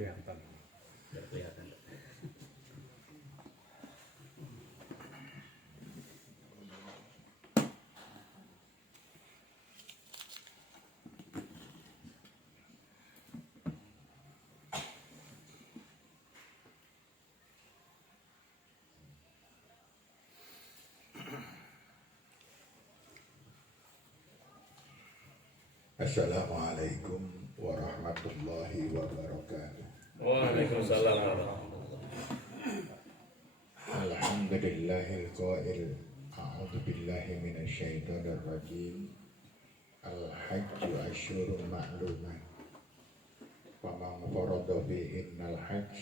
kelihatan. Nggak kelihatan. Assalamualaikum warahmatullahi wabarakatuh. Waalaikumsalam warahmatullahi Alhamdulillahil qail a'udzu billahi minasyaitonir rajim. Al-hajju asyhurun ma'lumat. Wa man farada fi innal hajj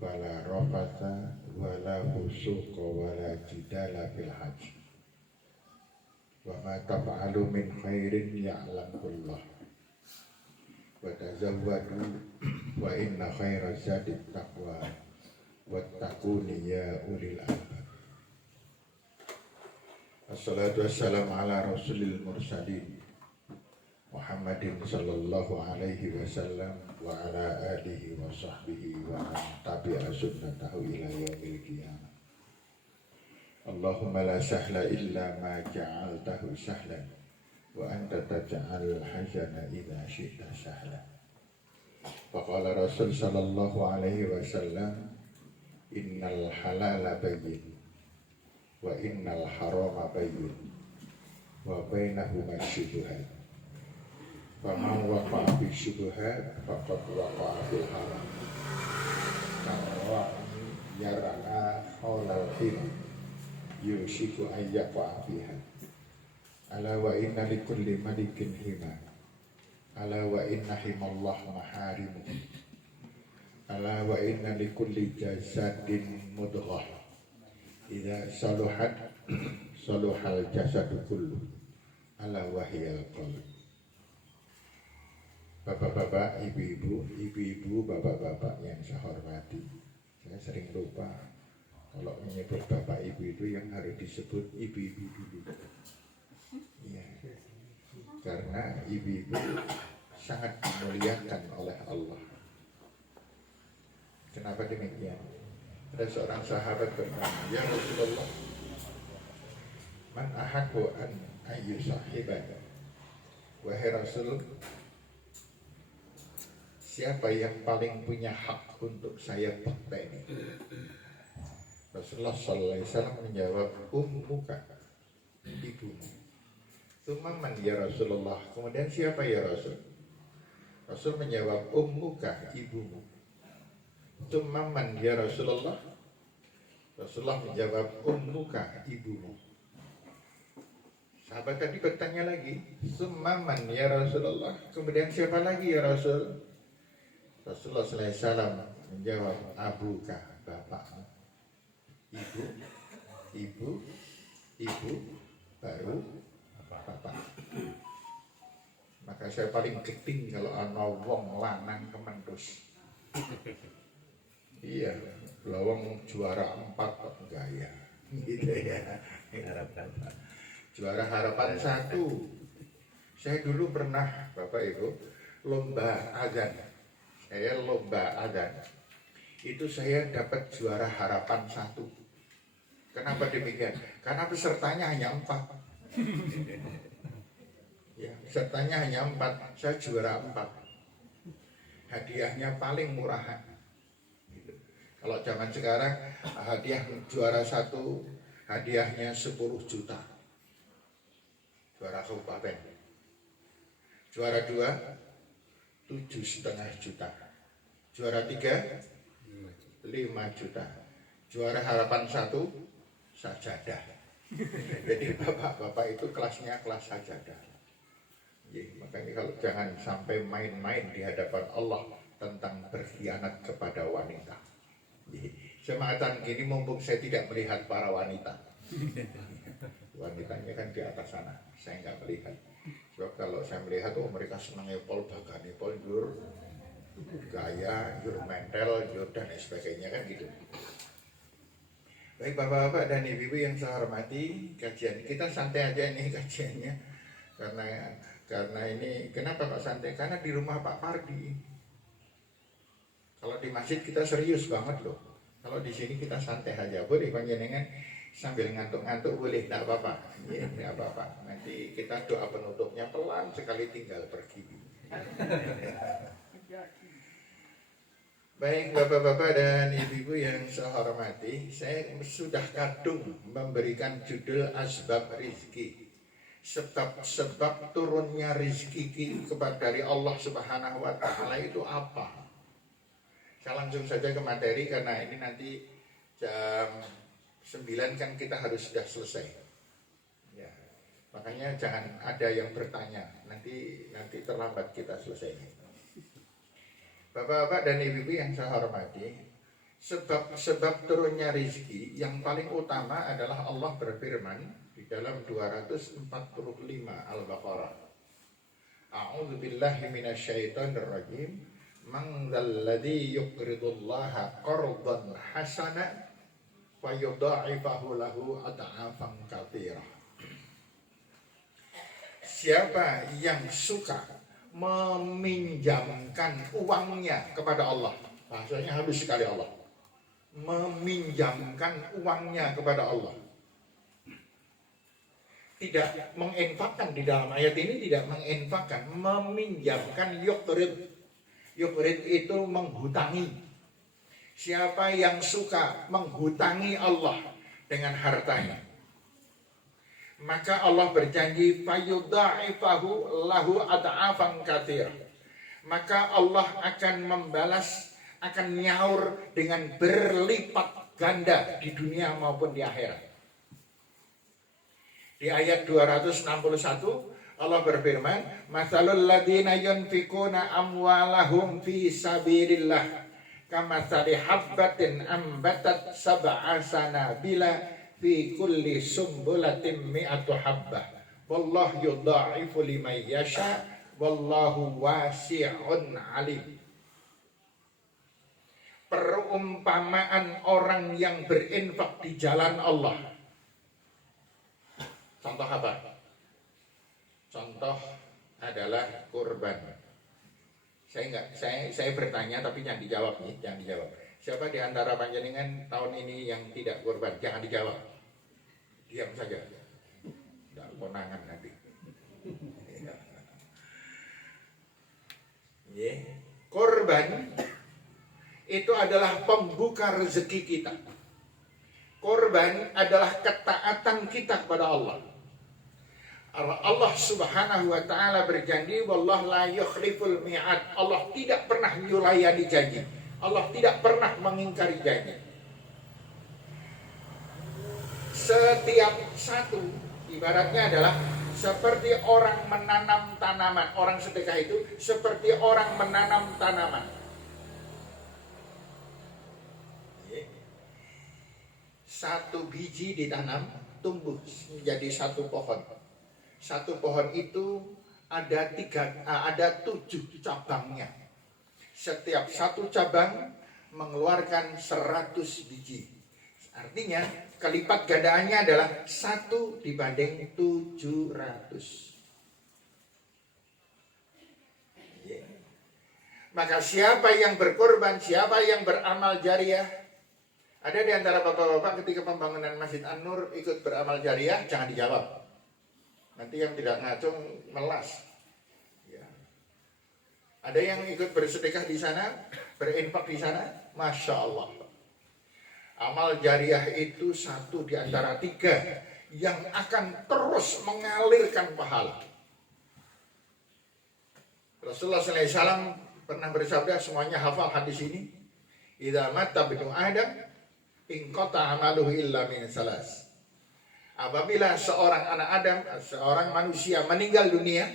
fala rafatha wala fusuqa wala jidala fil hajj. Wa ma taf'alu min khairin ya'lamullah. Wa tazawwadu wa inna khairaz zadi taqwa wattaquni ya ulil albab. Assalatu wassalamu ala rasulil mursalin Muhammadin sallallahu alaihi wasallam wa ala alihi wa sahbihi wa man tabi'a sunnatahu ila yaumil qiyamah. Allahumma la sahla illa ma ja'altahu sahlan wa anta taj'alul hazana idza syi'ta sahlan. Faqala Rasul sallallahu alaihi wasallam, innal halala bayyin wa innal harama bayyin wa bainahuma syubhat. Faman waqa'a fi syubhat faqad waqa'a fil haram. Kama yara'a hawlal him yushiku ayyaqa fiha. Ala wa inna likulli malikin hima. Ala wa inna himallah maharimu. Ala wa inna likulli jasadin mudghah. Idza saluhat saluhal jasadu kullu. Ala wa hiyal qalb. Bapak-bapak, ibu-ibu, bapak-bapak yang saya hormati. Saya sering lupa kalau menyebut bapak ibu itu yang harus disebut ibu-ibu dulu. Ya. Karena ibu-ibu sangat dimuliakan oleh Allah. Kenapa demikian? Ada seorang sahabat bertanya, ya Rasulullah, man ahaqqu an ayyu sahibaka? Wahai Rasul, siapa yang paling punya hak untuk saya pakai? Rasulullah sallallahu alaihi wasallam menjawab, ummuka, ibumu. Tsumman ya Rasulullah, kemudian siapa ya Rasul? Rasul menjawab, ummuka, ibumu. Tsumman ya Rasulullah. Rasulullah menjawab, ummuka, ibumu. Sahabat tadi bertanya lagi, tsumman ya Rasulullah, kemudian siapa lagi ya Rasul? Rasulullah sallallahu alaihi wasallam menjawab, abuka, bapakmu. Ibu, baru bapak. Maka saya paling geting kalau ana wong lanang kementus. Iya, lawang juara 4 kok gaya. Gitu ya. harapan. Juara harapan 1. Saya dulu pernah, Bapak Ibu, lomba azan. Saya lomba azan. Itu saya dapat juara harapan 1. Kenapa demikian? Karena pesertanya hanya 4. Ya, pesertanya hanya 4. Saya juara 4. Hadiahnya paling murahan. Gitu. Kalau zaman sekarang hadiah juara 1 hadiahnya 10 juta. Juara kabupaten. Juara 2 7,5 juta. Juara 3 5 juta. Juara harapan 1 sajadah. Jadi bapak-bapak itu kelasnya kelas sajadah. Makanya kalau jangan sampai main-main di hadapan Allah tentang berkhianat kepada wanita. Semacam gini mumpung saya tidak melihat para wanita. Wanitanya kan di atas sana, saya nggak melihat. Sebab kalau saya melihat, oh mereka senang pol bagani pol jur gaya, jur mentel, jur dan sebagainya kan gitu. Baik bapak-bapak dan ibu-ibu yang saya hormati, kajian kita santai aja nih kajiannya. Karena ini kenapa Pak santai? Karena di rumah Pak Pardi. Kalau di masjid kita serius banget loh. Kalau di sini kita santai aja. Boleh panjenengan sambil ngantuk-ngantuk boleh, tidak apa-apa. Ya, tidak apa-apa. Nanti kita doa penutupnya pelan sekali tinggal pergi. Baik Bapak-bapak dan Ibu-ibu yang saya hormati, saya sudah kadung memberikan judul Asbab Rizki. Sebab-sebab turunnya rizki kepada dari Allah Subhanahu wa Ta'ala itu apa? Saya langsung saja ke materi karena ini nanti jam 9 kan kita harus sudah selesai. Ya. Makanya jangan ada yang bertanya, nanti terlambat kita selesai. Bapak-bapak dan ibu-ibu yang saya hormati, sebab turunnya rizki yang paling utama adalah Allah berfirman di dalam 245 Al-Baqarah. A'udzu billahi minasyaitonir rajim. Man dzalladzi yuqridullaha qardan hasana wa yudha'ifahu lahu ad'afan katsirah. Siapa yang suka meminjamkan uangnya kepada Allah, bahasanya halus sekali Allah, meminjamkan uangnya kepada Allah, tidak menginfakkan. Di dalam ayat ini tidak menginfakkan, meminjamkan. Yuqrid itu menghutangi. Siapa yang suka menghutangi Allah dengan hartanya, maka Allah berjanji fayudha'ifahu lahu ad'afan katsir. Maka Allah akan membalas, akan nyaur dengan berlipat ganda di dunia maupun di akhirat. Di ayat 261 Allah berfirman, "Matsalul ladzina yunfikuna amwalahum fi sabilillah kamatsali habbatin ambatat sab'a sanabila fi kulli sumbulatin mi'atu habbah wallahu yudha'ifu liman yasha wallahu wasi'un alim." Perumpamaan orang yang berinfak di jalan Allah. Contoh apa? Contoh adalah kurban. Saya bertanya tapi jangan dijawab nih, jangan dijawab. Siapa di antara panjenengan tahun ini yang tidak kurban? Jangan dijawab. Diam saja. Tidak konangan nanti. Kurban itu adalah pembuka rezeki kita. Kurban adalah ketaatan kita kepada Allah. Allah Subhanahu wa Ta'ala berjanji, wallahu la yukhliful mi'ad. Allah tidak pernah menyulayani janji. Allah tidak pernah mengingkari janji. Setiap satu ibaratnya adalah seperti orang menanam tanaman. Orang sedekah itu seperti orang menanam tanaman. Satu biji ditanam, tumbuh menjadi satu pohon. Satu pohon itu ada 7 cabangnya. Setiap satu cabang mengeluarkan 100 biji. Artinya kelipat gandaannya adalah 1 dibanding 700. Maka siapa yang berkorban, siapa yang beramal jariah? Ada di antara bapak-bapak ketika pembangunan Masjid An-Nur ikut beramal jariah? Jangan dijawab. Nanti yang tidak ngacung melas. Ya. Ada yang ikut bersedekah di sana, berinfak di sana, masya Allah. Amal jariah itu 1 di antara 3 yang akan terus mengalirkan pahala. Rasulullah SAW pernah bersabda, semuanya hafal hadis ini. Idza mata ibnu Adam inqata amaluhu illa min salas. Apabila seorang anak Adam, seorang manusia meninggal dunia,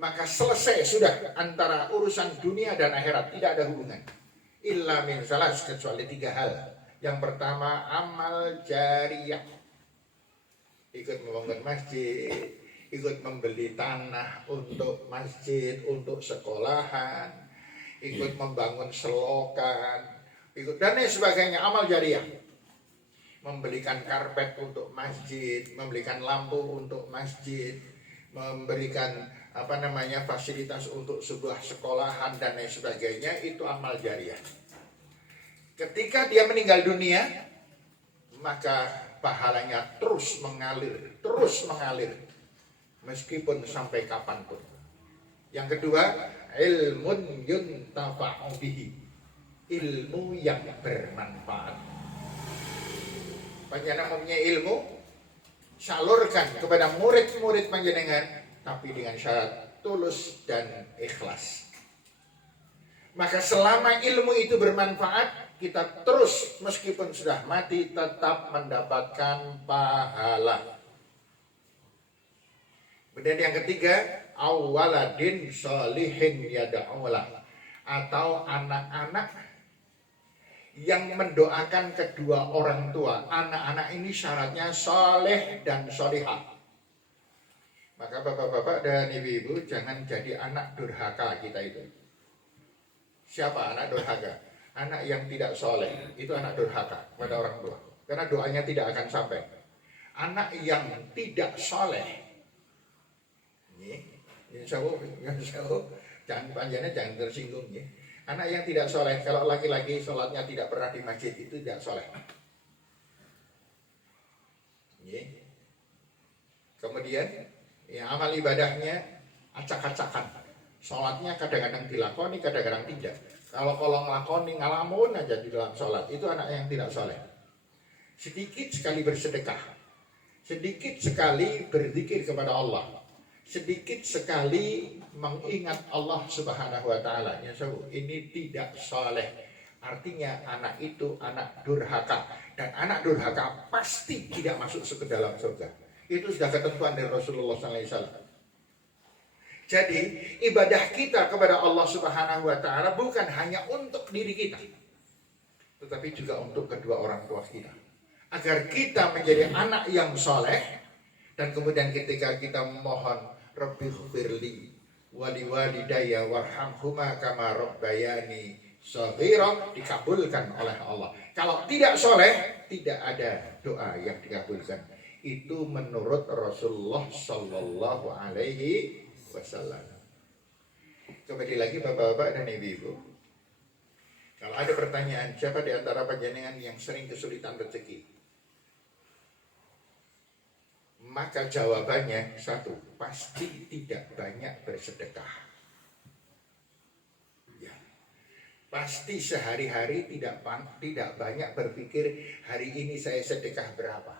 maka selesai sudah antara urusan dunia dan akhirat, tidak ada hubungan. Illa min salas, kecuali 3 hal. Yang pertama, amal jariah. Ikut membangun masjid, ikut membeli tanah untuk masjid, untuk sekolahan, ikut membangun selokan, ikut dan lain sebagainya, amal jariah. Membelikan karpet untuk masjid, membelikan lampu untuk masjid, memberikan fasilitas untuk sebuah sekolahan dan lain sebagainya, itu amal jariah. Ketika dia meninggal dunia, maka pahalanya terus mengalir, meskipun sampai kapanpun. Yang kedua, ilmun yuntafa'u bihi, ilmu yang bermanfaat. Panjenengan mempunyai ilmu, salurkan kepada murid-murid panjenengan, tapi dengan syarat tulus dan ikhlas. Maka selama ilmu itu bermanfaat, kita terus meskipun sudah mati tetap mendapatkan pahala. Kemudian yang ketiga, awaladin sholihin yada'ulah, atau anak-anak yang mendoakan kedua orang tua. Anak-anak ini syaratnya soleh dan solihah. Maka bapak-bapak dan ibu-ibu jangan jadi anak durhaka kita itu. Siapa anak durhaka? Anak yang tidak soleh, itu anak durhaka pada orang tua. Karena doanya tidak akan sampai. Anak yang tidak soleh, insya Allah, jangan panjangnya jangan tersinggung. Anak yang tidak soleh, kalau laki-laki sholatnya tidak pernah di masjid, itu tidak soleh. Kemudian, amal ibadahnya acak-acakan. Sholatnya kadang-kadang dilakoni, kadang-kadang tidak. Kalau ngelakoni, ngalamun aja di dalam sholat, itu anak yang tidak soleh. Sedikit sekali bersedekah, sedikit sekali berzikir kepada Allah, sedikit sekali mengingat Allah Subhanahu wa Ta'ala. Ini tidak soleh. Artinya anak itu anak durhaka, dan anak durhaka pasti tidak masuk ke dalam surga. Itu sudah ketentuan dari Rasulullah SAW. Jadi ibadah kita kepada Allah Subhanahu wa Ta'ala bukan hanya untuk diri kita, tetapi juga untuk kedua orang tua kita, agar kita menjadi anak yang soleh. Dan kemudian ketika kita memohon Rabbighfirli wali walidayya warhamhuma kama rabbayani shaghira, dikabulkan oleh Allah. Kalau tidak soleh, tidak ada doa yang dikabulkan. Itu menurut Rasulullah Sallallahu Alaihi Wasallam. Kembali lagi bapak-bapak dan ibu-ibu, kalau ada pertanyaan, siapa di antara panjenengan yang sering kesulitan rezeki? Maka jawabannya satu, pasti tidak banyak bersedekah. Ya, pasti sehari-hari tidak banyak berpikir hari ini saya sedekah berapa,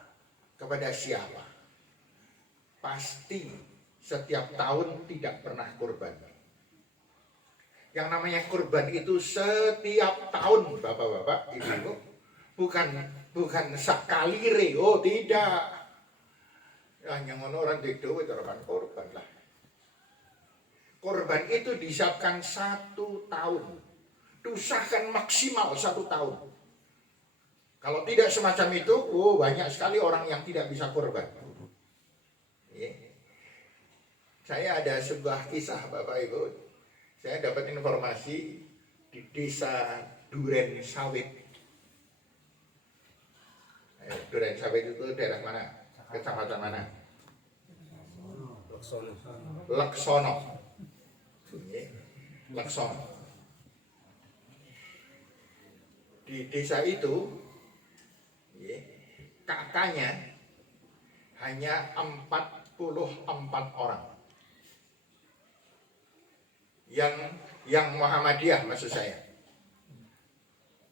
kepada siapa. Pasti setiap tahun tidak pernah kurban. Yang namanya kurban itu setiap tahun, bapak-bapak, ibu-ibu, bukan sekali reo, tidak. Hanya orang di duit orang kurban lah. Kurban itu disiapkan 1 tahun, diusahakan maksimal 1 tahun. Kalau tidak semacam itu, banyak sekali orang yang tidak bisa kurban. Saya ada sebuah kisah Bapak Ibu. Saya dapat informasi di desa Duren Sawit. Duren Sawit itu daerah mana? Kecamatan mana? Laksono. Laksono. Di desa itu, kakaknya hanya 44 orang. Yang Muhammadiyah, maksud saya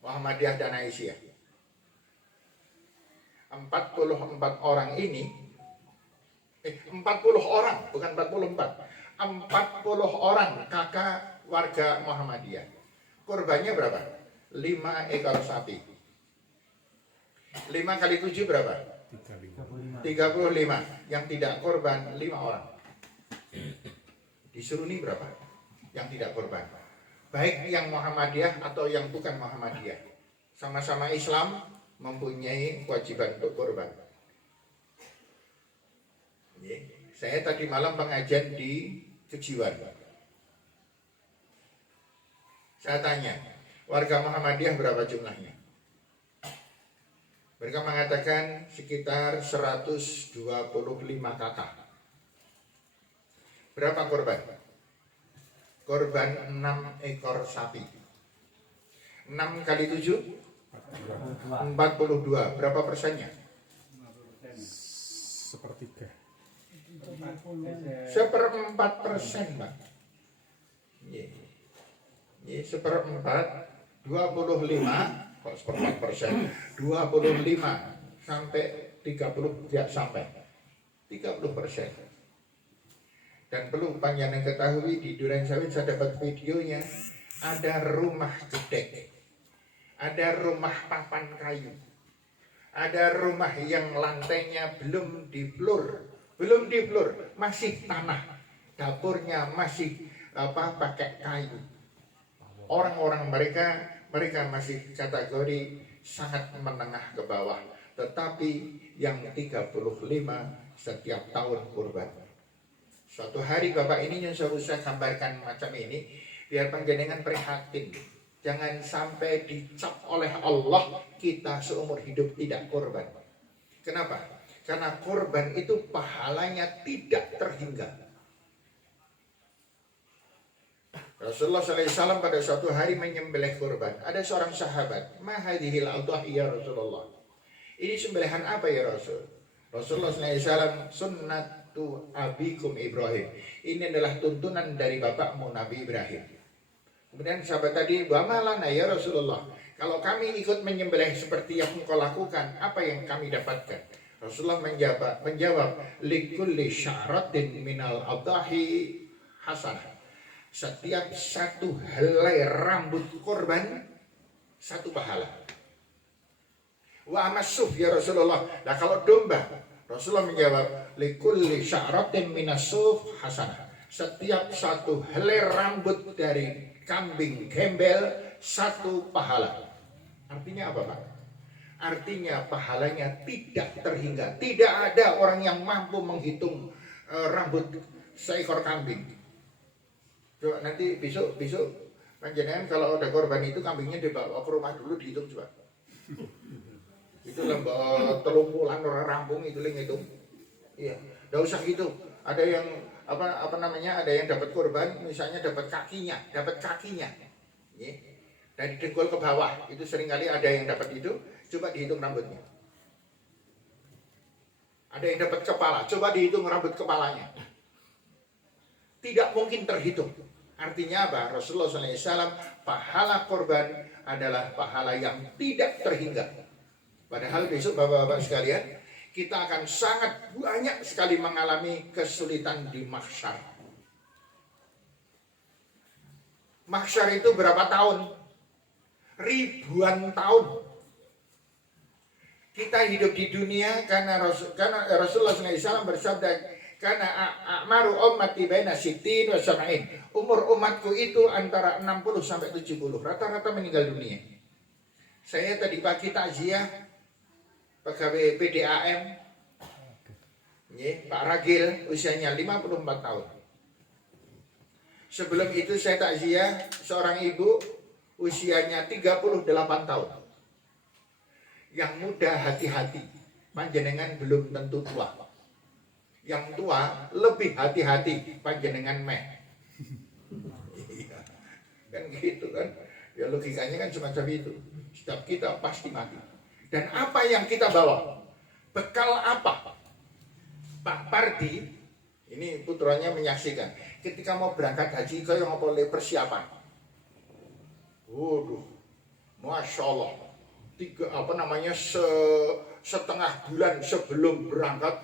Muhammadiyah dan Aisyah. 44 orang ini 40 orang, bukan 44, 40 orang kakak warga Muhammadiyah. Kurbannya berapa? 5 ekor sapi. 5 kali 7 berapa? 35. Yang tidak kurban 5 orang. Disuruh nih berapa? Yang tidak kurban. Baik yang Muhammadiyah atau yang bukan Muhammadiyah, sama-sama Islam, mempunyai kewajiban untuk kurban. Saya tadi malam pengajian di Kejiwan. Saya tanya, warga Muhammadiyah berapa jumlahnya? Mereka mengatakan sekitar 125 kakak. Berapa korban? Korban 6 ekor sapi. 6 kali 7 42. Berapa persennya? Sepertiga. 1/4%, Pak. Ini 1/4, 25, kok 1/4%? 25 sampai 30 tidak sampai 30%. Dan perlu panjenengan ketahui di Duren Sawit saya dapat videonya, ada rumah gedek, ada rumah papan kayu, ada rumah yang lantainya belum diblur, masih tanah, dapurnya masih pakai kayu. Orang-orang mereka masih kategori sangat menengah ke bawah, tetapi yang 35 setiap tahun kurban. Suatu hari Bapak ini yang saya gambarkan macam ini biar panjenengan prihatin. Jangan sampai dicap oleh Allah kita seumur hidup tidak kurban. Kenapa? Karena kurban itu pahalanya tidak terhingga. Rasulullah SAW pada suatu hari menyembelih kurban. Ada seorang sahabat, "Ma hadhil adhahi ya Rasulullah?" Ini sembelihan apa ya Rasul? Rasulullah SAW, "Sunnatu abikum Ibrahim." Ini adalah tuntunan dari bapakmu Nabi Ibrahim. Kemudian sahabat tadi, "Wa malana ya Rasulullah? Kalau kami ikut menyembelih seperti yang engkau lakukan, apa yang kami dapatkan?" Rasulullah menjawab, "Likulli sya'ratin minal adhahi hasanah." Setiap satu helai rambut korban satu pahala. Wa amasuf ya Rasulullah. Nah kalau domba, Rasulullah menjawab, likulli sya'ratin minasuf hasanah. Setiap satu helai rambut dari kambing gembel satu pahala. Artinya apa, Pak? Artinya pahalanya tidak terhingga. Tidak ada orang yang mampu menghitung rambut seekor kambing. Coba nanti besok panjenengan kalau ada korban itu kambingnya dibawa ke rumah dulu dihitung coba. Itu lembah telumpulan orang rampung itu ngitung. Iya, enggak usah gitu. Ada yang apa namanya? Ada yang dapat korban misalnya dapat kakinya. Ya. Dari dengkul ke bawah itu seringkali ada yang dapat itu. Coba dihitung rambutnya. Ada yang dapat kepala. Coba dihitung rambut kepalanya. Tidak mungkin terhitung. Artinya apa? Rasulullah SAW, pahala korban adalah pahala yang tidak terhingga. Padahal besok bapak-bapak sekalian, kita akan sangat banyak sekali mengalami kesulitan di mahsyar. Mahsyar itu berapa tahun? Ribuan tahun. Kita hidup di dunia karena Rasulullah SAW bersabda, karena a'maru ummati baina sittin wa sab'in. Umur umatku itu antara 60 sampai 70. Rata-rata meninggal dunia. Saya tadi pagi takziah pegawai PDAM. Pak Ragil usianya 54 tahun. Sebelum itu saya takziah seorang ibu usianya 38 tahun. Yang muda hati-hati. Panjenengan belum tentu tua. Yang tua lebih hati-hati, panjenengan meh. Iya. Kan gitu kan. Ya logikanya kan semacam itu. Setiap kita pasti mati. Dan apa yang kita bawa? Bekal apa? Pak Pardi, ini putranya menyaksikan. Ketika mau berangkat haji, kau yang boleh persiapan. Waduh, Masya Allah. Setengah bulan sebelum berangkat,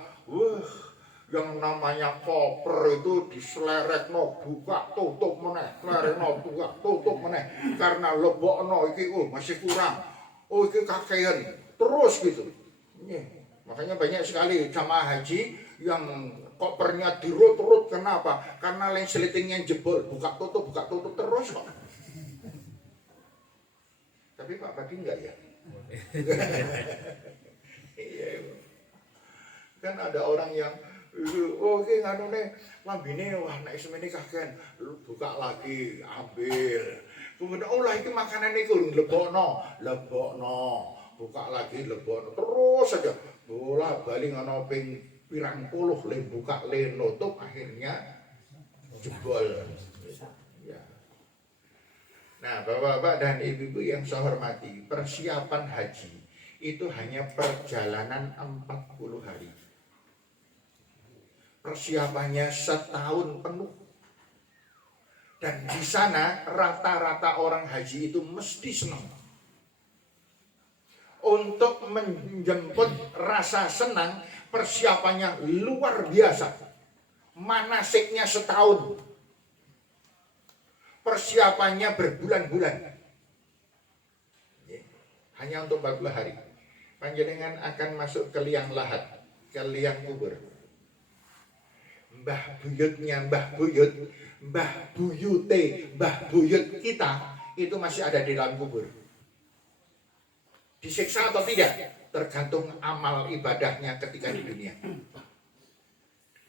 yang namanya koper itu diselerekno buka tutup meneh, selerekno buka tutup meneh, karena lebokno iki masih kurang, iki kakean terus gitu. Makanya banyak sekali jamaah haji yang kopernya dirut-rut. Kenapa? Karena lain selitingnya jebol, buka tutup terus kok. Tapi Pak Badi enggak ya? Iya. Kan ada orang yang oke nganu nih lambine wah nek semene kakean buka lagi ambil kemudian lah itu makanan iku lebokno buka lagi lebokno terus saja bola bali ngono ping pirang puluh le buka le nutup akhirnya jebol ya. Nah, Bapak-bapak dan Ibu-ibu yang saya hormati, persiapan haji itu hanya perjalanan 40 hari. Persiapannya setahun penuh. Dan di sana rata-rata orang haji itu mesti senang. Untuk menjemput rasa senang, persiapannya luar biasa. Manasiknya setahun. Persiapannya berbulan-bulan. Hanya untuk 40 hari. Panjenengan akan masuk ke liang lahat, ke liang kubur. Mbah buyutnya Mbah Buyut, Mbah Buyute, Mbah Buyut kita itu masih ada di dalam kubur. Disiksa atau tidak? Tergantung amal ibadahnya ketika di dunia.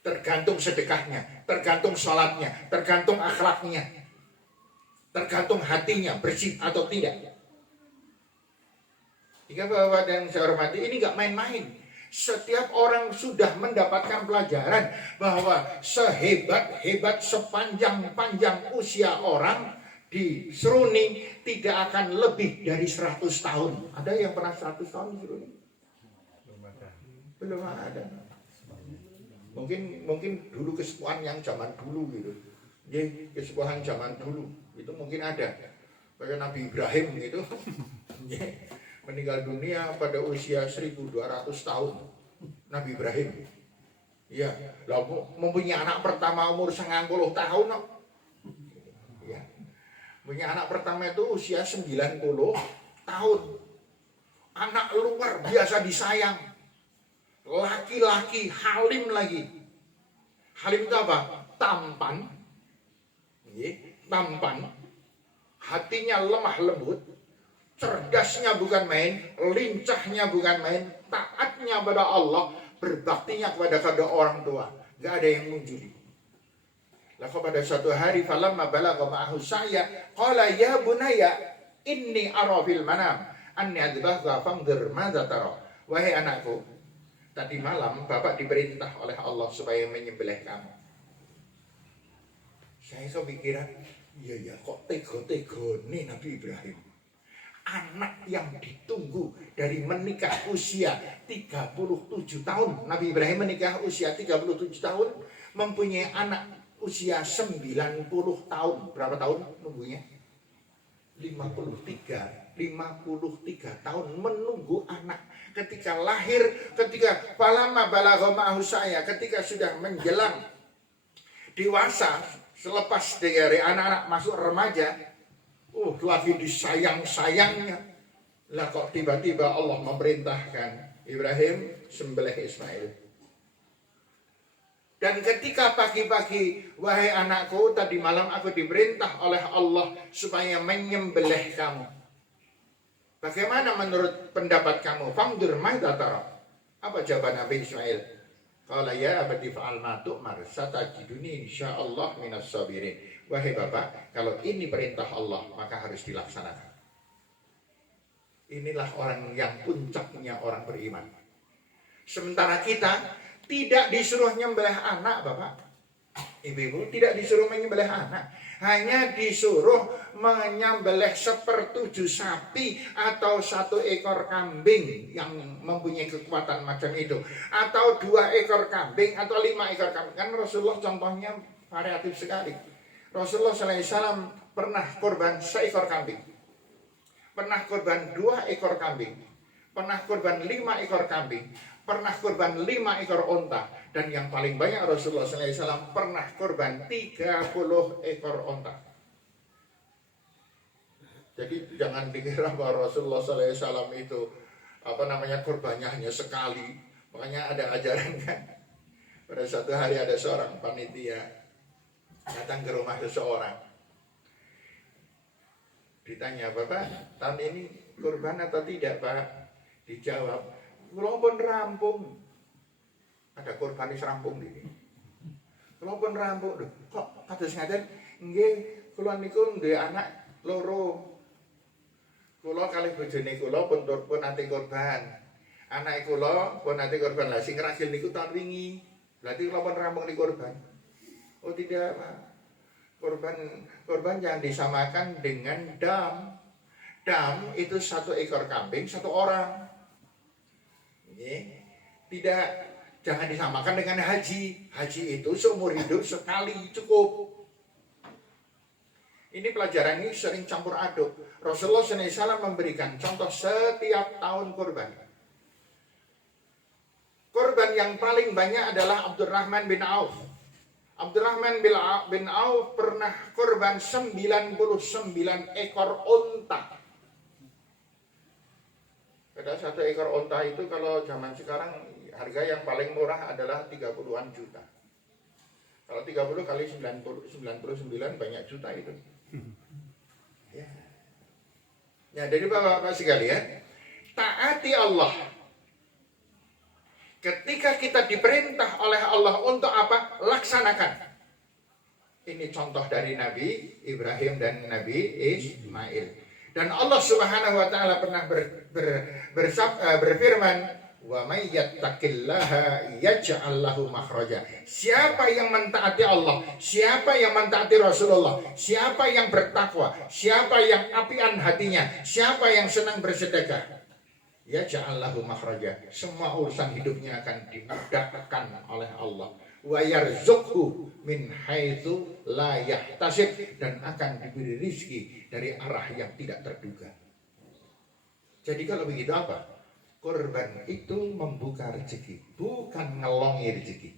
Tergantung sedekahnya, tergantung sholatnya, tergantung akhlaknya, tergantung hatinya bersih atau tidak. Jika Bapak dan saya hormati, ini nggak main-main. Setiap orang sudah mendapatkan pelajaran bahwa sehebat-hebat sepanjang-panjang usia orang di Seruni tidak akan lebih dari 100 tahun. Ada yang pernah 100 tahun di Seruni? Belum ada. Mungkin dulu kesepuhan yang zaman dulu gitu. Jadi kesepuhan zaman dulu itu mungkin ada. Kayak Nabi Ibrahim gitu. Meninggal dunia pada usia 1200 tahun. Nabi Ibrahim. Ya, lalu mempunyai anak pertama umur 90 tahun. Ya. Punya anak pertama itu usia 90 tahun. Anak luar biasa disayang. Laki-laki halim lagi. Halim itu apa? Tampan. Tampan. Hatinya lemah lembut. Cerdasnya bukan main, lincahnya bukan main, taatnya pada Allah, berbaktinya kepada orang tua. Gak ada yang munjuli. Lalu pada suatu hari, falamma balagha ma'ahu sa'ya, qala ya bunaya, inni ara fil manam, anni adbahka fanzur madza tara. Wahai anakku, tadi malam bapak diperintah oleh Allah supaya menyembelih kamu. Saya kepikiran, ya kok tego-tego nih Nabi Ibrahim. Anak yang ditunggu dari menikah usia 37 tahun. Nabi Ibrahim menikah usia 37 tahun, mempunyai anak usia 90 tahun. Berapa tahun nunggunya? 53 tahun menunggu anak. Ketika lahir, ketika falamma balagha ma'ahu sa'ya, ketika sudah menjelang dewasa, selepas dari anak-anak masuk remaja, lagi disayang-sayangnya. Lah kok tiba-tiba Allah memerintahkan Ibrahim sembelih Ismail. Dan ketika pagi-pagi, wahai anakku, tadi malam aku diperintah oleh Allah supaya menyembelih kamu. Bagaimana menurut pendapat kamu? Fangdur madza tara. Apa jawaban Nabi Ismail? Qala ya abadi fa'al ma tu'mar satajiduni insyaallah minas sabirin. Wahai bapak, kalau ini perintah Allah maka harus dilaksanakan. Inilah orang yang puncaknya orang beriman. Sementara kita tidak disuruh nyembelih anak, bapak, ibu-ibu, tidak disuruh menyembelih anak, hanya disuruh menyembelih 1/7 sapi atau 1 ekor kambing yang mempunyai kekuatan macam itu, atau 2 ekor kambing atau 5 ekor kambing. Kan Rasulullah contohnya variatif sekali. Rasulullah SAW pernah korban 1 ekor kambing, pernah korban 2 ekor kambing, pernah korban 5 ekor kambing, pernah korban 5 ekor onta, dan yang paling banyak Rasulullah SAW pernah korban 30 ekor onta. Jadi jangan dikira bahwa Rasulullah SAW itu korbannya hanya sekali. Makanya ada ajaran kan. Pada suatu hari ada seorang panitia datang ke rumah seseorang. Ditanya, Bapak, tahun ini kurban atau tidak, Pak? Dijawab, kula pun rampung. Ada kurban wis rampung iki. Kula pun rampung. Kok kados ngaten? Nggih, kula niku duwe anak loro. Kula kalih bojone kula pun nate kurban. Anak kula pun nate kurban. Lah sing ragil niku tahun wingi. Berarti kula pun rampung di kurban. Oh tidak, Pak. Kurban yang disamakan dengan dam. Dam itu 1 ekor kambing 1 orang. Tidak, jangan disamakan dengan haji. Haji itu seumur hidup sekali cukup. Ini pelajaran ini sering campur aduk. Rasulullah SAW memberikan contoh setiap tahun kurban. Kurban yang paling banyak adalah Abdurrahman bin Auf. Abdurrahman bin Auf pernah kurban 99 ekor unta. Ada 1 ekor unta itu kalau zaman sekarang harga yang paling murah adalah 30-an juta. Kalau 30 kali 99 banyak juta itu. Ya, dari Bapak-bapak sekalian, taati Allah. Ketika kita diperintah oleh Allah untuk apa? Laksanakan. Ini contoh dari Nabi Ibrahim dan Nabi Ismail. Dan Allah Subhanahu wa taala pernah berfirman, "Wa may yattaqillaha yaj'al lahu makhraja." Siapa yang mentaati Allah, siapa yang mentaati Rasulullah, siapa yang bertakwa, siapa yang apian hatinya, siapa yang senang bersedekah, yaj'al lahu makhraja. Semua urusan hidupnya akan dimudahkan oleh Allah. Wa yarzuqhu min haitsu la yahtasib, dan akan diberi rezeki dari arah yang tidak terduga. Jadi kalau begitu apa? Kurban itu membuka rezeki, bukan ngelongi rezeki.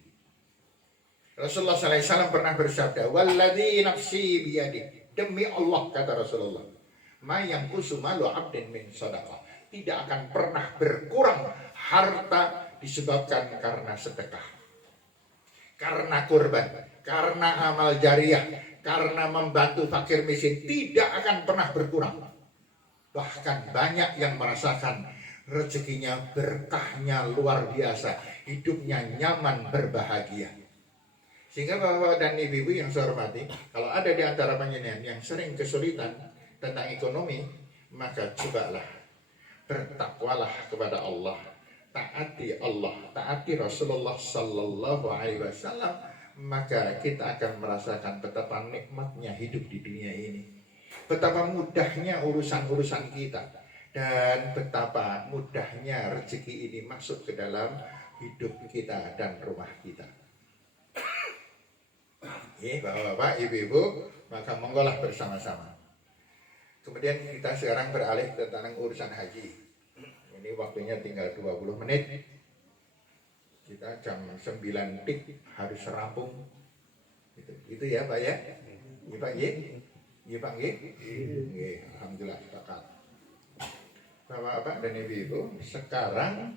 Rasulullah SAW pernah bersabda, "Walladzi nafsi biyadi." Demi Allah, kata Rasulullah, "Ma yanqusu malu 'abdin min shadaqah." Tidak akan pernah berkurang harta disebabkan karena sedekah, karena kurban, karena amal jariah, karena membantu fakir miskin, tidak akan pernah berkurang. Bahkan banyak yang merasakan rezekinya, berkahnya luar biasa, hidupnya nyaman, berbahagia. Sehingga bapak dan ibu-ibu yang saya hormati, kalau ada di antara panjenengan yang sering kesulitan tentang ekonomi, maka cobalah bertakwalah kepada Allah, taati Allah, taati Rasulullah Sallallahu Alaihi Wasallam, maka kita akan merasakan betapa nikmatnya hidup di dunia ini, betapa mudahnya urusan-urusan kita, dan betapa mudahnya rezeki ini masuk ke dalam hidup kita dan rumah kita. Bapak-bapak, ibu-ibu, maka monggolah bersama-sama. Kemudian kita sekarang beralih tentang urusan haji. Ini waktunya tinggal 20 menit. Kita jam 9 tik harus rampung. Itu ya Pak ya? Iya Pak ya? Iya Pak ya? Alhamdulillah sepakat. Bapak-bapak dan ibu-ibu, sekarang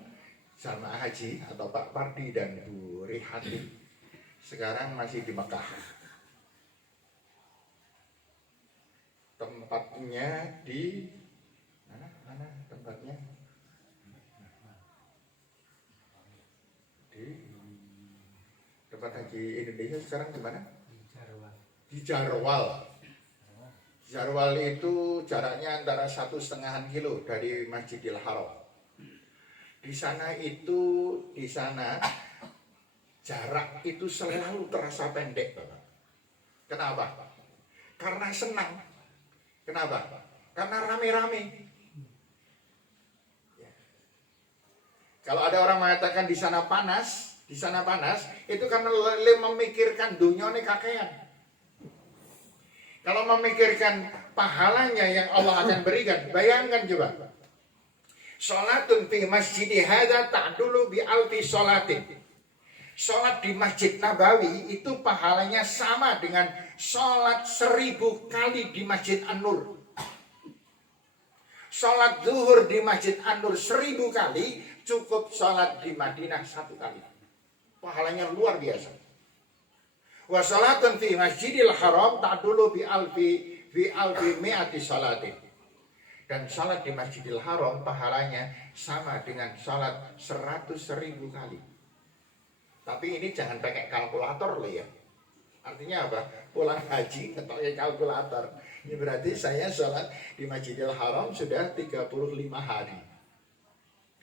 sama haji atau Pak Pardi dan Bu Rihati sekarang masih di Mekah. Tempatnya di mana tempatnya? Di tempat haji Indonesia sekarang di mana? Di Jarwal. Jarwal itu jaraknya antara 1,5 kilo dari Masjidil Haram. Di sana jarak itu selalu terasa pendek, Bapak. Kenapa? Karena senang. Kenapa? Karena rame-rame. Kalau ada orang mengatakan di sana panas, itu karena memikirkan dunyane kakean. Kalau memikirkan pahalanya yang Allah akan berikan, bayangkan coba. Salatun fi masjidi hadza ta'dulu bi alfi salatin. Salat di Masjid Nabawi itu pahalanya sama dengan salat 1000 kali di Masjid An-Nur. Salat zuhur di Masjid An-Nur 1000 kali cukup salat di Madinah 1 kali. Pahalanya luar biasa. Wa salatun fi Masjidil Haram ta'dulu bi alfi mi'ati salatin. Dan salat di Masjidil Haram pahalanya sama dengan salat 100.000 kali. Tapi ini jangan pakai kalkulator loh ya. Artinya apa? Pulang haji pakai kalkulator. Ini berarti saya sholat di Masjidil Haram sudah 35 hari.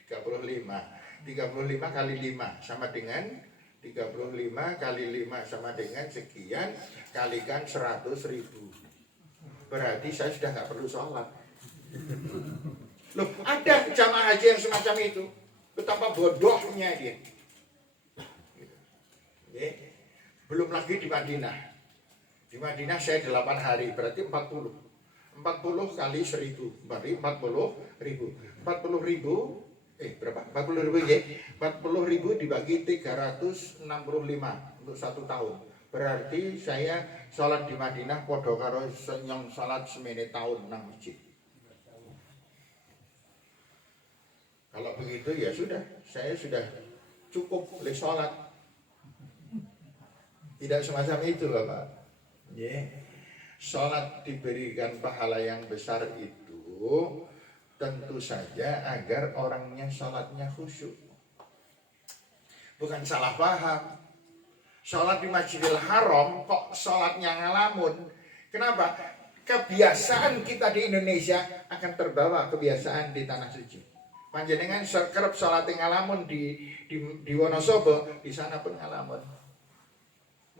35 kali 5 sama dengan 35 35 kali 5 sama dengan sekian, kalikan 100.000. Berarti saya sudah nggak perlu sholat. Loh, ada jamaah haji yang semacam itu. Betapa bodohnya dia. Belum lagi di Madinah. Di Madinah saya 8 hari, berarti 40. 40 kali 1.000, berarti 40.000. 40.000, berapa? 40.000 ya? 40.000 dibagi 365 untuk 1 tahun. Berarti saya sholat di Madinah podo karo yang sholat semene tahun nang masjid. Kalau begitu ya sudah, saya sudah cukup boleh sholat. Tidak semacam itu Bapak. Sholat diberikan pahala yang besar itu tentu saja agar orangnya sholatnya khusyuk. Bukan salah paham. Sholat di Masjidil Haram kok sholatnya ngalamun. Kenapa? Kebiasaan kita di Indonesia akan terbawa kebiasaan di tanah suci. Panjenengan kerep sholat ngalamun di Wonosobo, di sana pun ngalamun.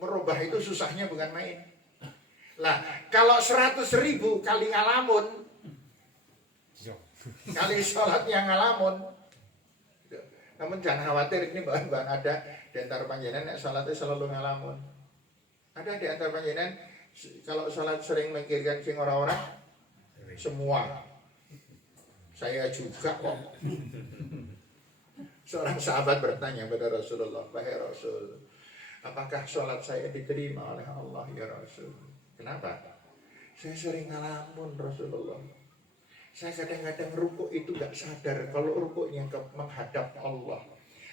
Merubah itu susahnya bukan main. Lah, kalau 100.000 kali ngalamun, kali sholatnya ngalamun. Namun jangan khawatir, ini bahan-bahan ada di antara panjenengan sholatnya selalu ngalamun. Ada di antara panjenengan kalau sholat sering mikirkan sing orang-orang, semua. Saya juga kok. Seorang sahabat bertanya kepada Rasulullah, "Wahai Rasul, apakah sholat saya diterima oleh Allah ya Rasul?" Kenapa? Saya sering ngalamun Rasulullah. Saya kadang-kadang rukuk itu gak sadar kalau rukuknya menghadap Allah.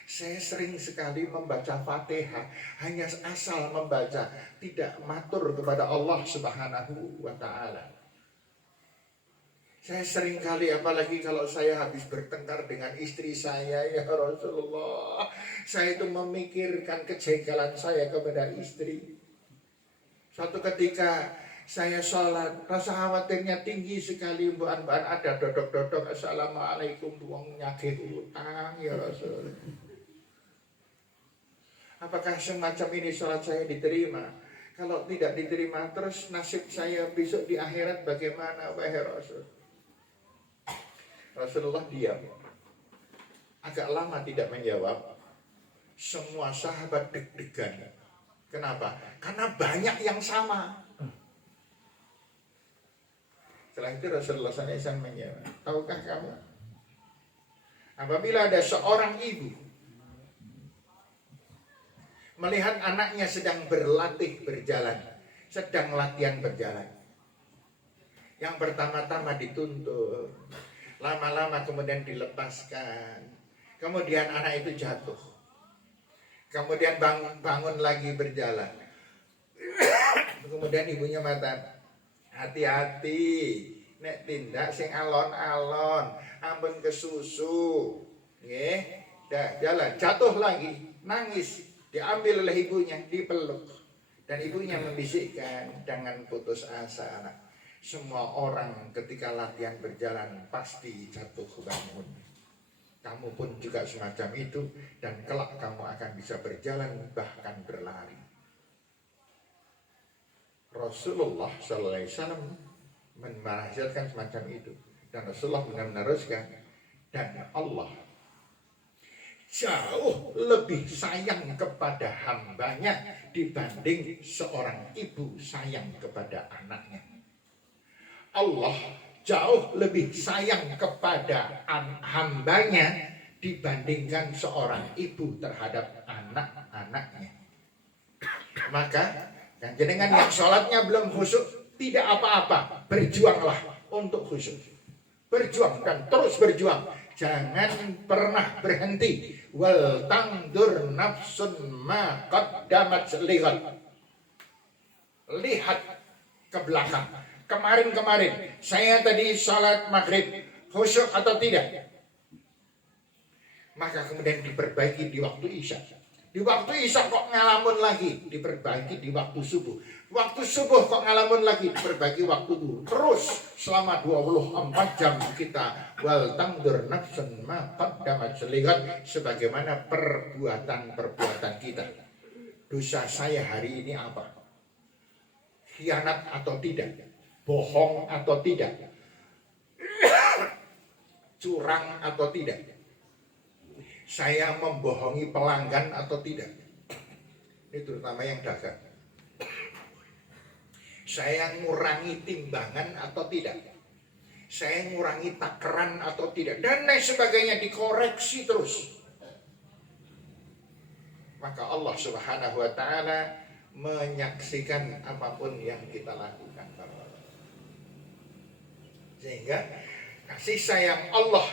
Saya sering sekali membaca Fatihah hanya asal membaca, tidak matur kepada Allah Subhanahu wa Ta'ala. Saya sering kali, apalagi kalau saya habis bertengkar dengan istri saya, ya Rasulullah, saya itu memikirkan kejengkelan saya kepada istri. Suatu ketika saya sholat, rasa khawatirnya tinggi sekali, mbak-mbak ada dodok-dodok, "Assalamualaikum, buang nyakit utang ya Rasul." Apakah semacam ini sholat saya diterima? Kalau tidak diterima, terus nasib saya besok di akhirat bagaimana, wahai Rasul? Rasulullah diam. Agak lama tidak menjawab. Semua sahabat deg-degan. Kenapa? Karena banyak yang sama. Setelah itu Rasulullah SAW menjawab, "Tahukah kamu? Apabila ada seorang ibu melihat anaknya sedang berlatih berjalan, sedang latihan berjalan, yang pertama-tama dituntun, lama-lama kemudian dilepaskan, kemudian anak itu jatuh, kemudian bangun lagi berjalan, kemudian ibunya mengatakan, 'Hati-hati, nek tindak sing alon-alon, ampun kesusu.' Nggih, dah jalan, jatuh lagi, nangis, diambil oleh ibunya, dipeluk. Dan ibunya membisikkan, 'Jangan putus asa anak. Semua orang ketika latihan berjalan pasti jatuh bangun. Kamu pun juga semacam itu, dan kelak kamu akan bisa berjalan bahkan berlari.' Rasulullah SAW menasihatkan semacam itu, dan Rasulullah meneruskan, dan Allah jauh lebih sayang kepada hambanya dibanding seorang ibu sayang kepada anaknya. Allah jauh lebih sayang kepada hambanya dibandingkan seorang ibu terhadap anak-anaknya. Maka jenengan yang sholatnya belum khusyuk, tidak apa-apa, berjuanglah untuk khusyuk. Berjuang dan terus berjuang. Jangan pernah berhenti. Wal tangdur nafsun ma qaddamat lihat. Lihat ke belakang. Kemarin saya tadi sholat maghrib khusyuk atau tidak? Maka kemudian diperbaiki di waktu isya. Di waktu isya kok ngalamun lagi, diperbaiki di waktu subuh. Waktu subuh kok ngalamun lagi, diperbaiki waktu duhur. Terus selama 24 jam kita wal tangdur nafsun ma qaddamat lihat, sebagaimana perbuatan-perbuatan kita. dosa saya hari ini apa? Khianat atau tidak? Bohong atau tidak? Curang atau tidak? Saya membohongi pelanggan atau tidak? Ini terutama yang dagang. Saya ngurangi timbangan atau tidak? Saya ngurangi takaran atau tidak? Dan lain sebagainya, dikoreksi terus. Maka Allah Subhanahu wa ta'ala menyaksikan apapun yang kita lakukan. Sehingga kasih sayang Allah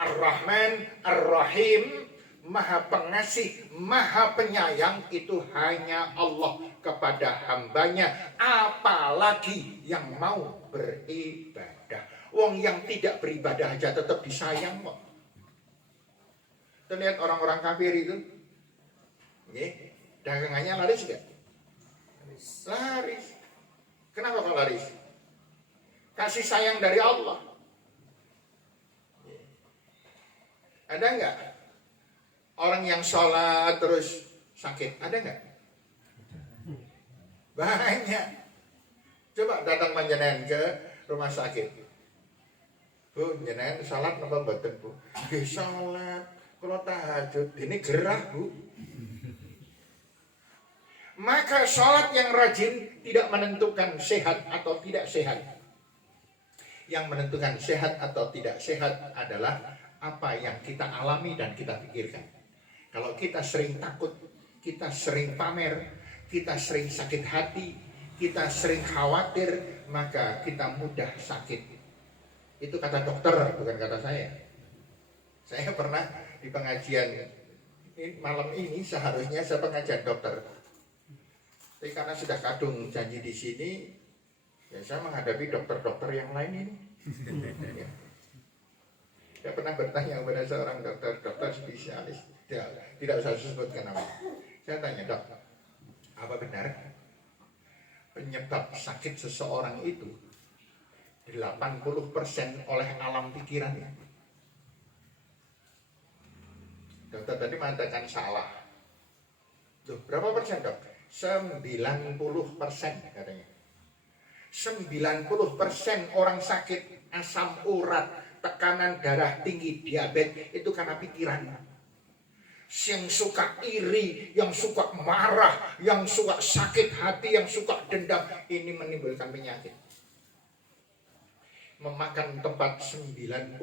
Ar-Rahman Ar-Rahim, Maha Pengasih, Maha Penyayang, itu hanya Allah kepada hambanya, apalagi yang mau beribadah. Wong yang tidak beribadah aja tetap disayang kok. Kita lihat orang-orang kafir itu, dagangannya laris gak? Laris. Kenapa kok laris? Kasih sayang dari Allah. Ada nggak orang yang sholat terus sakit? Ada nggak? Banyak. Coba datang panjenengan ke rumah sakit. Bu, jenengan sholat napa mboten, Bu? Nggih sholat. Kalau tahajud ini gerah, Bu. Maka sholat yang rajin tidak menentukan sehat atau tidak sehat. Yang menentukan sehat atau tidak sehat adalah apa yang kita alami dan kita pikirkan. Kalau kita sering takut, kita sering pamer, kita sering sakit hati, kita sering khawatir, maka kita mudah sakit. Itu kata dokter, bukan kata saya. Saya pernah di pengajian malam ini, seharusnya saya pengajian dokter. Tapi karena sudah kadung janji di sini, ya saya menghadapi dokter-dokter yang lain ini. Ya. Saya pernah bertanya kepada seorang dokter spesialis, tidak usah sebutkan namanya. Saya tanya, Dok, apa benar penyebab sakit seseorang itu 80% oleh alam pikirannya? Dokter tadi mengatakan salah. Loh, berapa persen, Dok? 90% katanya. 90% orang sakit asam urat, tekanan darah tinggi, diabetes itu karena pikiran. Yang suka iri, yang suka marah, yang suka sakit hati, yang suka dendam, ini menimbulkan penyakit. Memakan tempat 90%,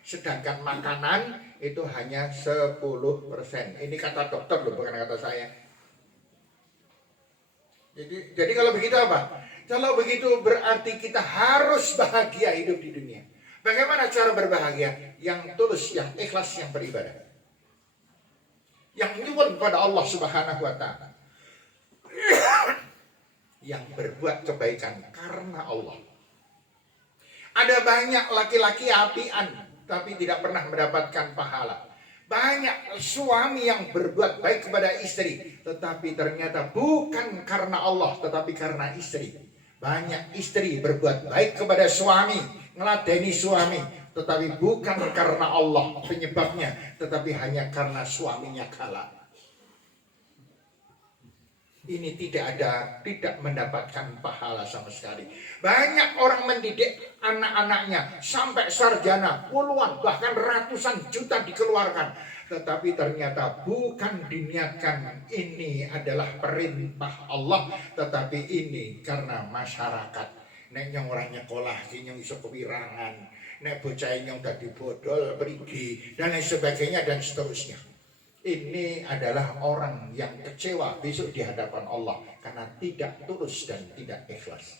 sedangkan makanan itu hanya 10%. Ini kata dokter loh, bukan kata saya. Jadi kalau begitu apa? Kalau begitu berarti kita harus bahagia hidup di dunia. Bagaimana cara berbahagia? Yang tulus, yang ikhlas, yang beribadah. Yang nyuwun pada Allah Subhanahu wa ta'ala. Yang berbuat kebaikan karena Allah. Ada banyak laki-laki apian tapi tidak pernah mendapatkan pahala. Banyak suami yang berbuat baik kepada istri, tetapi ternyata bukan karena Allah, tetapi karena istri. Banyak istri berbuat baik kepada suami, ngeladeni suami, tetapi bukan karena Allah penyebabnya, tetapi hanya karena suaminya kalah. Ini tidak mendapatkan pahala sama sekali. Banyak orang mendidik anak-anaknya sampai sarjana, puluhan bahkan ratusan juta dikeluarkan, tetapi ternyata bukan diniatkan ini adalah perintah Allah, tetapi ini karena masyarakat. Nek nyong ora nyekolah ki nyong iso kewirangan, nek bocah nyong dadi bodol perigi dan lain sebagainya dan seterusnya. Ini adalah orang yang kecewa besok di hadapan Allah karena tidak tulus dan tidak ikhlas.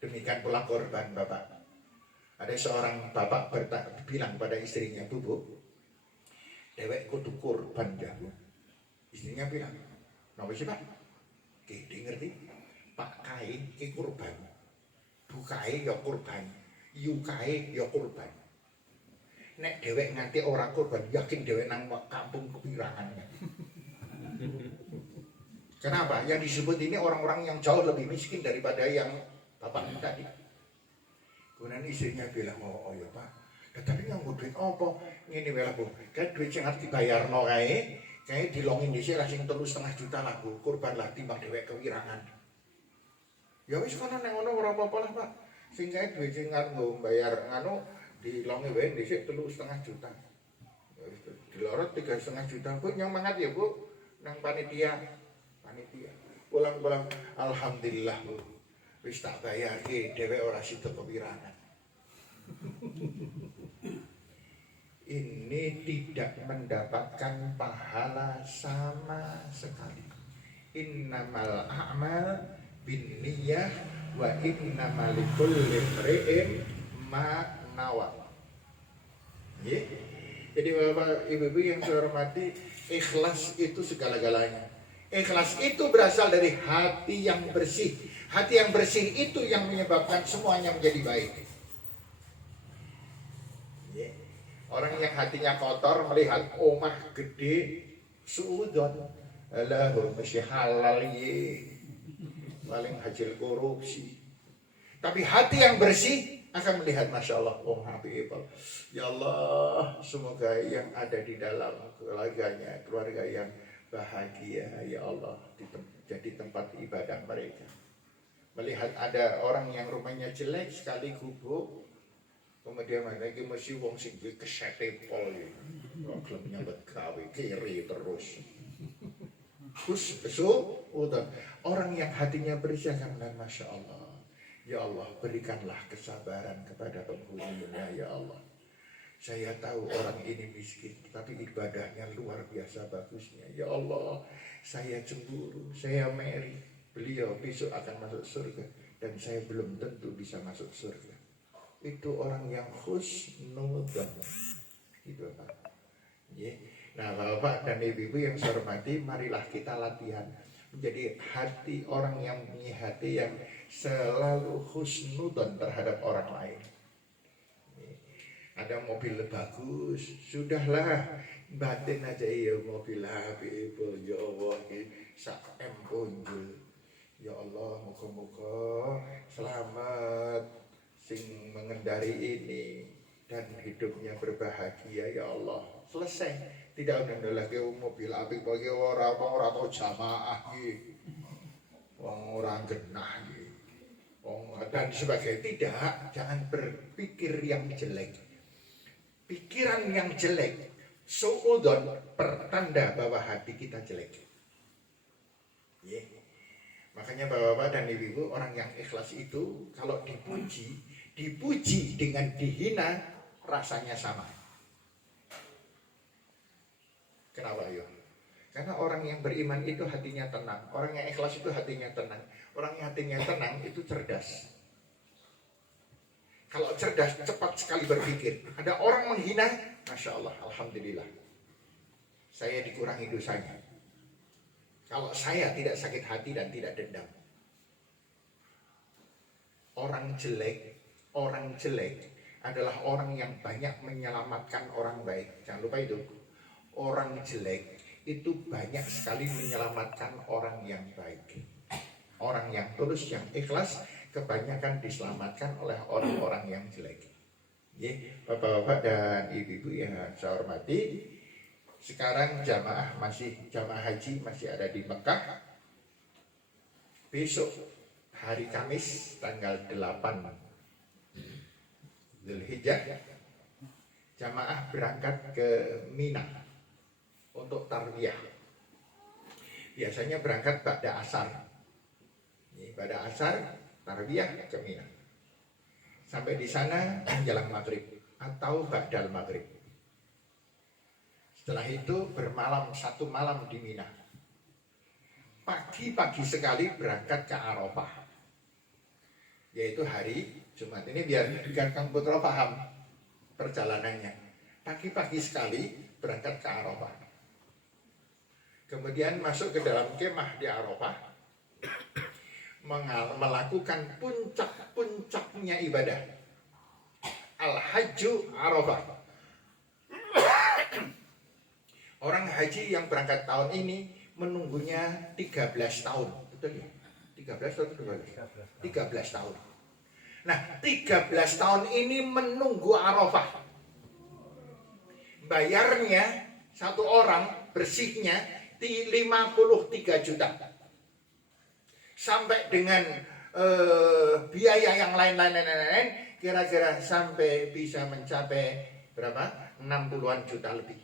Demikian pula korban bapak. Ada seorang bapak bilang pada istrinya, Bu, dewek kudu korban jago. Istrinya bilang, "Napa sih, Pak?" Ki ngerti? Pak Kai ki korban. Bukae ya korban, yukae ya korban. Nek dewek nganti ora korban, yakin dewek nang kampung kepirangan. Kenapa? Yang disebut ini orang-orang yang jauh lebih miskin daripada yang bapak ini tadi. Kemudian istrinya bilang, oh ya Pak, tapi yang duit apa? Ini bela Bu, kan duit sing harus dibayarno kae, Kayak dilongin dhisik lah sing 3,5 juta lah Bu, kurban lah timbang dhewek kewirangan. Ya wis kono nang ngono ora apa-apa lah Pak. Sing kae duwe sing nganggo bayar nganu dilongi wae dhisik 3,5 juta. Ya wis dilorot 3,5 juta. Bu nyang mangat ya Bu nang panitia. Pulang-pulang alhamdulillah Bu. Wis tak bayarke dhewek ora sida kewirangan. Ini tidak mendapatkan pahala sama sekali. Innamal a'mal binniyah wa innamal likulli imri'in ma nawa. Jadi Bapak Ibu yang saya hormati, ikhlas itu segala-galanya. Ikhlas itu berasal dari hati yang bersih. Hati yang bersih itu yang menyebabkan semuanya menjadi baik. Orang yang hatinya kotor melihat omah gede suudon, alah mesti halal ye, paling hasil korupsi. Tapi hati yang bersih akan melihat masya Allah, oh happy people. Ya Allah, semoga yang ada di dalam keluarga yang bahagia, ya Allah, jadi tempat ibadah mereka. Melihat ada orang yang rumahnya jelek sekali gubuk. Kemudian lagi mesti wong sing kesete pol ya. Wong gelem nyambet gawe kiri terus. Udah orang yang hatinya bersih akan mengatakan masya Allah. Ya Allah berikanlah kesabaran kepada penghuninya ya Allah. Saya tahu orang ini miskin tapi ibadahnya luar biasa bagusnya. Ya Allah saya cemburu, saya meri. Beliau besok akan masuk surga dan saya belum tentu bisa masuk surga. Itu orang yang husnudzon gitu Pak. Nah Bapak dan Ibu yang saya hormati, marilah kita latihan menjadi hati orang yang punya hati yang selalu husnudzon terhadap orang lain. Ada mobil bagus, sudahlah batin aja iya mobil Habib ya Allah sak punjul. Ya Allah moga-moga selamat sing mengendari ini dan hidupnya berbahagia ya Allah. Selesai. Tidak ada lagi mobil apik bagi orang tau jamaah iki. Wong ora genah iki. Dan sebagainya. Tidak, jangan berpikir yang jelek. Pikiran yang jelek suudzon pertanda bahwa hati kita jelek. Makanya Bapak-bapak dan Ibu-ibu, orang yang ikhlas itu kalau dipuji dengan dihina rasanya sama. Kenapa ya? Karena orang yang beriman itu hatinya tenang. Orang yang ikhlas itu hatinya tenang. Orang yang hatinya tenang itu cerdas. Kalau cerdas cepat sekali berpikir. Ada orang menghina, masya Allah, alhamdulillah. Saya dikurangi dosanya. Kalau saya tidak sakit hati dan tidak dendam. Orang jelek adalah orang yang banyak menyelamatkan orang baik. Jangan lupa itu. Orang jelek itu banyak sekali menyelamatkan orang yang baik. Orang yang tulus, yang ikhlas, kebanyakan diselamatkan oleh orang-orang yang jelek. Bapak-bapak dan ibu-ibu yang saya hormati, sekarang jamaah haji masih ada di Mekah. Besok hari Kamis tanggal 8 Zulhijjah jamaah berangkat ke Mina untuk tarbiyah. Biasanya berangkat pada asar. Pada asar tarbiyah ke Mina. Sampai di sana menjelang maghrib atau ba'dal maghrib. Setelah itu bermalam satu malam di Mina. Pagi-pagi sekali berangkat ke Arafah, yaitu hari Jumat. Ini biar Kang Putra paham perjalanannya. Pagi-pagi sekali berangkat ke Arafah. Kemudian masuk ke dalam kemah di Arafah, melakukan puncak-puncaknya ibadah. Al-Hajju Arafah. Orang haji yang berangkat tahun ini menunggunya 13 tahun. Betul ya? 13 tahun 13 tahun. Nah, 13 tahun ini menunggu Arafah. Bayarnya satu orang bersihnya di 53 juta. Sampai dengan biaya yang lain-lain, kira-kira sampai bisa mencapai berapa? 60-an juta lebih.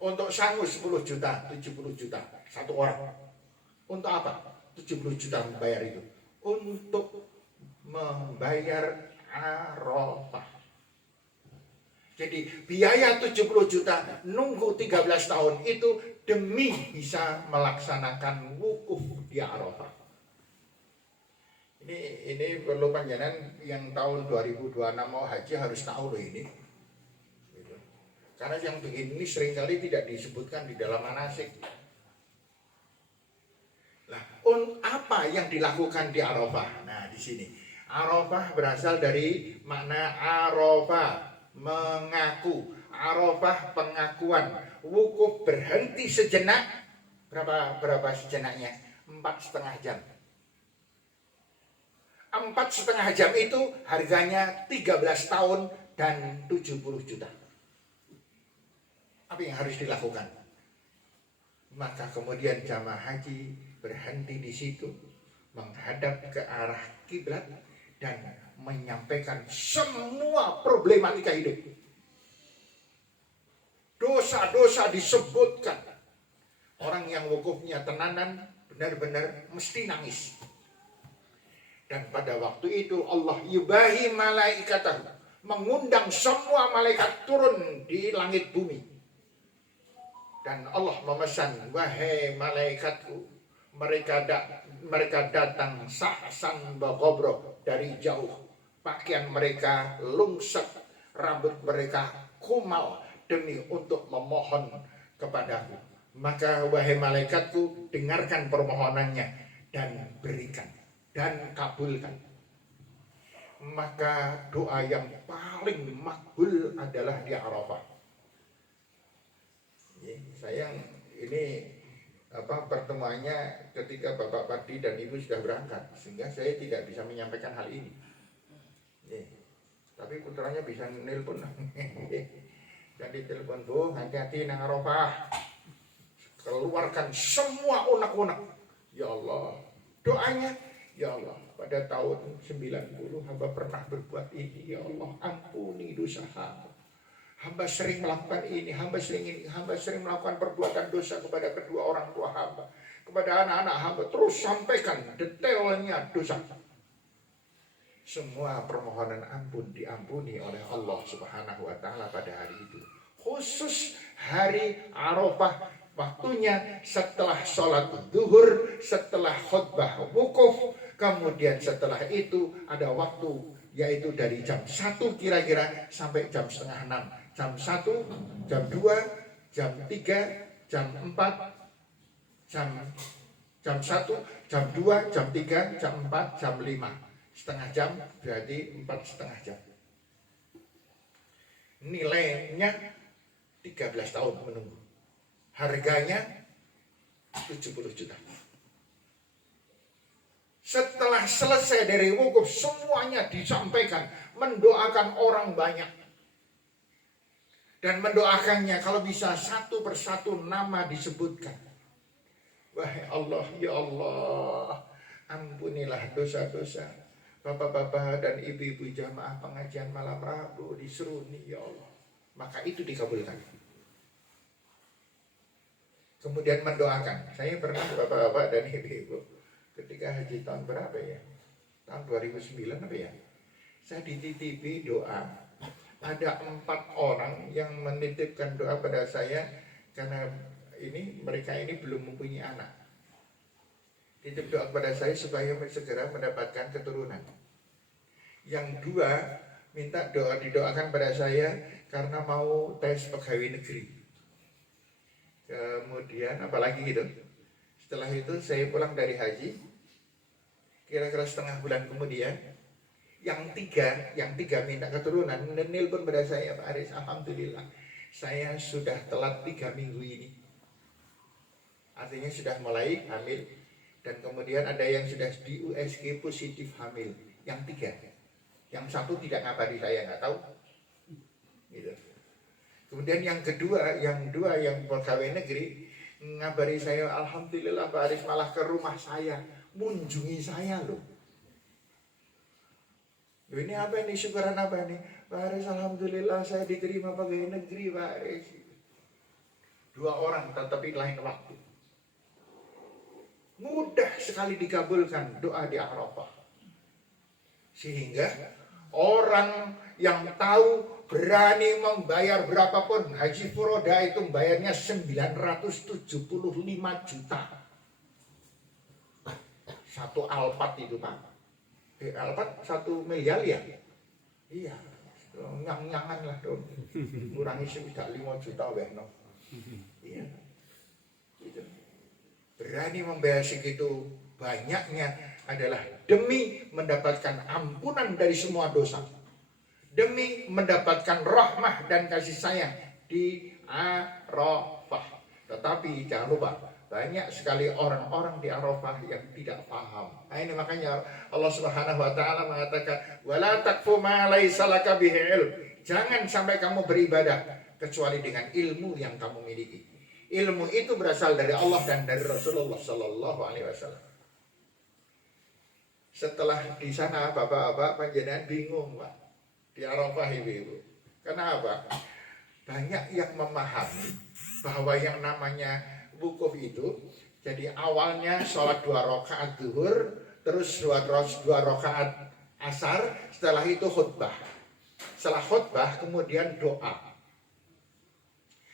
Untuk sangu 10 juta, 70 juta satu orang. Untuk apa? 70 juta membayar itu. Untuk membayar Arafah. Jadi biaya 70 juta nunggu 13 tahun itu demi bisa melaksanakan wukuf di Arafah. Ini perlu panjenengan yang tahun 2026 mau haji harus tahu loh ini. Gitu. Karena yang begini seringkali tidak disebutkan di dalam manasik. Nah, apa yang dilakukan di Arafah? Nah, di sini Arafah berasal dari makna Arafah, mengaku. Arafah pengakuan. Wukuf berhenti sejenak. Berapa sejenaknya? 4,5 jam. 4,5 jam itu harganya 13 tahun dan 70 juta. Apa yang harus dilakukan? Maka kemudian jamaah haji berhenti di situ, menghadap ke arah kiblat dan menyampaikan semua problematika hidup. Dosa-dosa disebutkan. Orang yang wukufnya tenanan benar-benar mesti nangis. Dan pada waktu itu Allah yubahi malaikatahu, mengundang semua malaikat turun di langit bumi. Dan Allah memesan, wahai malaikatku, mereka datang sa'san bagobro dari jauh. Pakaian mereka lungsek, rambut mereka kumal demi untuk memohon kepadaku. Maka wahai malaikatku, dengarkan permohonannya dan berikan dan kabulkan. Maka doa yang paling makbul adalah di Arafah. Sayang ini pertemuannya ketika Bapak Padi dan Ibu sudah berangkat, sehingga saya tidak bisa menyampaikan hal ini. Tapi putranya bisa nelpon. Dan ditelepon, Bu, hati-hati nang Arafah. Keluarkan semua unek-unek. Ya Allah, doanya, ya Allah, pada tahun 90 hamba pernah berbuat ini. Ya Allah, ampuni dosa hamba. Hamba sering melakukan ini, hamba sering melakukan perbuatan dosa kepada kedua orang tua hamba, kepada anak-anak hamba. Terus sampaikan detailnya dosa. Semua permohonan ampun diampuni oleh Allah Subhanahu wa Ta'ala pada hari itu. Khusus hari Arafah, waktunya setelah sholat zuhur, setelah khutbah wukuf, kemudian setelah itu ada waktu, yaitu dari jam 1 kira-kira sampai jam setengah 6. Jam 1, jam 2, jam 3, jam 4, jam 1, jam 2, jam 3, jam 4, jam 5. Setengah jam berarti 4,5 jam. Nilainya 13 tahun menunggu. Harganya 70 juta. Setelah selesai dari wukuf, semuanya disampaikan, mendoakan orang banyak. Dan mendoakannya kalau bisa satu persatu nama disebutkan. Wahai Allah, ya Allah, ampunilah dosa-dosa bapak-bapak dan ibu-ibu jamaah pengajian malam Rabu di Seruni, ya Allah. Maka itu dikabulkan. Kemudian mendoakan. Saya pernah bapak-bapak dan ibu-ibu ketika haji tahun berapa ya? Tahun 2009 apa ya? Saya dititipi doa. Ada 4 orang yang menitipkan doa pada saya karena mereka ini belum mempunyai anak. Titip doa kepada saya supaya segera mendapatkan keturunan. Yang 2 minta didoakan pada saya karena mau tes pegawai negeri. Kemudian apalagi gitu. Setelah itu saya pulang dari haji. Kira-kira setengah bulan kemudian, yang tiga minta keturunan, nelpon pada saya, Pak Aris, alhamdulillah saya sudah telat 3 minggu ini. Artinya sudah mulai hamil. Dan kemudian ada yang sudah di USG positif hamil. Yang 3. Yang 1 tidak ngabari saya, nggak tahu. Gitu. Kemudian yang kedua, yang pegawai negeri ngabari saya, alhamdulillah Pak Aris malah ke rumah saya, mengunjungi saya loh. Ini apa ini, syukuran apa ini? Pak Aris, alhamdulillah saya diterima pegawai negeri Pak Aris. 2 orang tetapi lain waktu. Mudah sekali dikabulkan doa di Arafah. Sehingga orang yang tahu berani membayar berapapun. Haji Furoda itu membayarnya 975 juta. Satu Alphard itu Pak. Alphard 1 miliar ya? Iya. Nyang-nyangan lah dong. Kurangi sekitar 5 juta wehno. Iya. Gitu. Berani membayar segitu banyaknya adalah demi mendapatkan ampunan dari semua dosa, demi mendapatkan rahmah dan kasih sayang di Arafah. Tetapi jangan lupa, banyak sekali orang-orang di Arafah yang tidak paham. Nah, ini makanya Allah Subhanahu wa taala mengatakan, "Wala taqfu ma laisa laka bihi ilm." Jangan sampai kamu beribadah kecuali dengan ilmu yang kamu miliki. Ilmu itu berasal dari Allah dan dari Rasulullah Sallallahu Alaihi Wasallam. Setelah di sana bapak-bapak panjenengan bingung Pak di Arafah ibu-ibu. Kenapa? Banyak yang memahami bahwa yang namanya wukuf itu jadi awalnya sholat 2 rakaat zuhur, terus 2 rakaat asar, setelah itu khutbah. Setelah khutbah kemudian doa.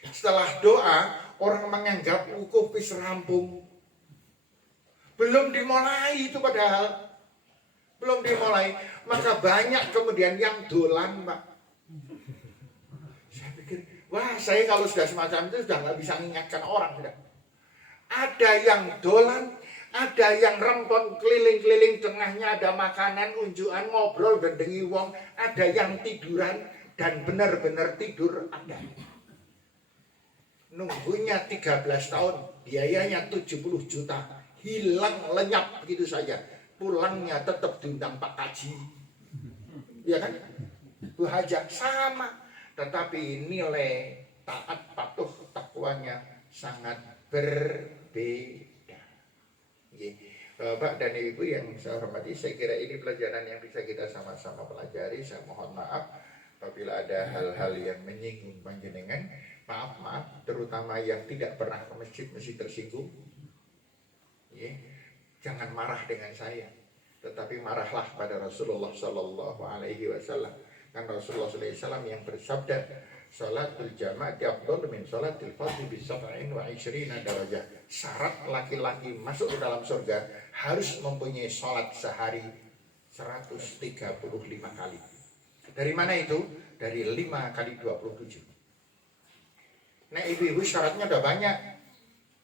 Setelah doa, orang menganggap wukuf wis rampung. Belum dimulai itu padahal. Belum dimulai. Maka banyak kemudian yang dolan, Pak. Saya pikir, wah saya kalau sudah semacam itu sudah nggak bisa mengingatkan orang. Sudah. Ada yang dolan, ada yang rempon keliling-keliling, tengahnya ada makanan, unjukan, ngobrol, gendengi wong. Ada yang tiduran, dan benar-benar tidur ada. Nunggunya 13 tahun, biayanya 70 juta, hilang lenyap begitu saja. Pulangnya tetap diundang Pak Kaji, ya kan? Bu Haja sama, tetapi nilai taat patuh takwanya sangat berbeda. Bapak dan Ibu yang saya hormati, saya kira ini pelajaran yang bisa kita sama-sama pelajari. Saya mohon maaf apabila ada hal-hal yang menyinggung panjenengan. Maaf, terutama yang tidak pernah ke masjid mesti tersinggung. Jangan marah dengan saya, tetapi marahlah pada Rasulullah Sallallahu Alaihi Wasallam. Kan Rasulullah Sallallahu Alaihi Wasallam yang bersabda, "Salatul jamaah afdal min salatil fardhi bi 27 darajah." Syarat laki-laki masuk ke dalam surga harus mempunyai salat sehari 135 kali. Dari mana itu? Dari 5 kali 27. Nah ibu-ibu syaratnya udah banyak.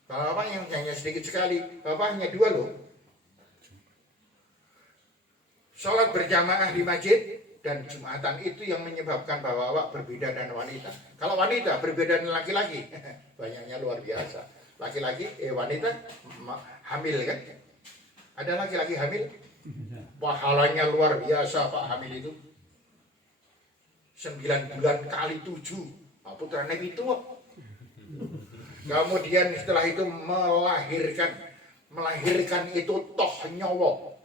Bapak yang hanya sedikit sekali, bapak hanya 2 loh. Sholat berjamaah di masjid dan Jumatan itu yang menyebabkan bapak berbeda dengan wanita. Kalau wanita berbeda dengan laki-laki, banyaknya luar biasa. Laki-laki, wanita hamil kan? Ada laki-laki hamil? Pahalanya luar biasa Pak hamil itu. 9 bulan kali 7. Putra Nabi itu. Kemudian setelah itu melahirkan itu toh nyawa.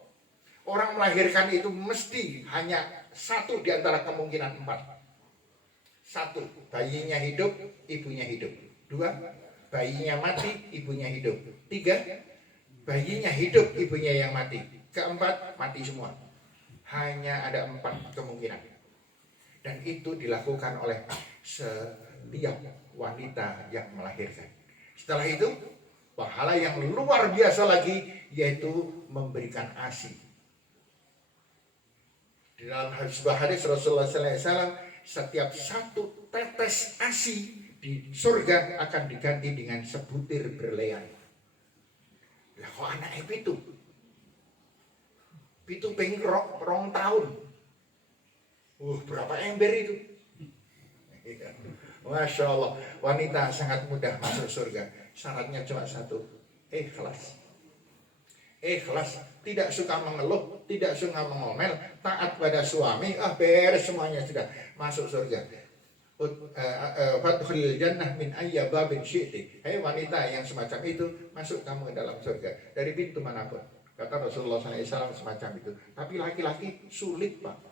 Orang melahirkan itu mesti hanya 1 di antara kemungkinan 4. 1, bayinya hidup, ibunya hidup. 2, bayinya mati, ibunya hidup. 3, bayinya hidup, ibunya yang mati. Keempat, mati semua. Hanya ada 4 kemungkinan. Dan itu dilakukan oleh setiap wanita yang melahirkan. Setelah itu, pahala yang luar biasa lagi, yaitu memberikan ASI. Di dalam sebuah hadis Rasulullah SAW, setiap 1 tetes ASI di surga akan diganti dengan sebutir berlian. Lah kok anak itu? Itu pengen rong tahun. Berapa ember itu? Masya Allah, wanita sangat mudah masuk surga. Syaratnya cuma 1, ikhlas. Ikhlas, tidak suka mengeluh, tidak suka mengomel, taat pada suami, beres semuanya sudah masuk surga. Fadkhulil jannah min ayya babin syi'ti. Hai wanita yang semacam itu, masuk kamu ke dalam surga dari pintu manapun. Kata Rasulullah SAW semacam itu. Tapi laki-laki sulit, Pak.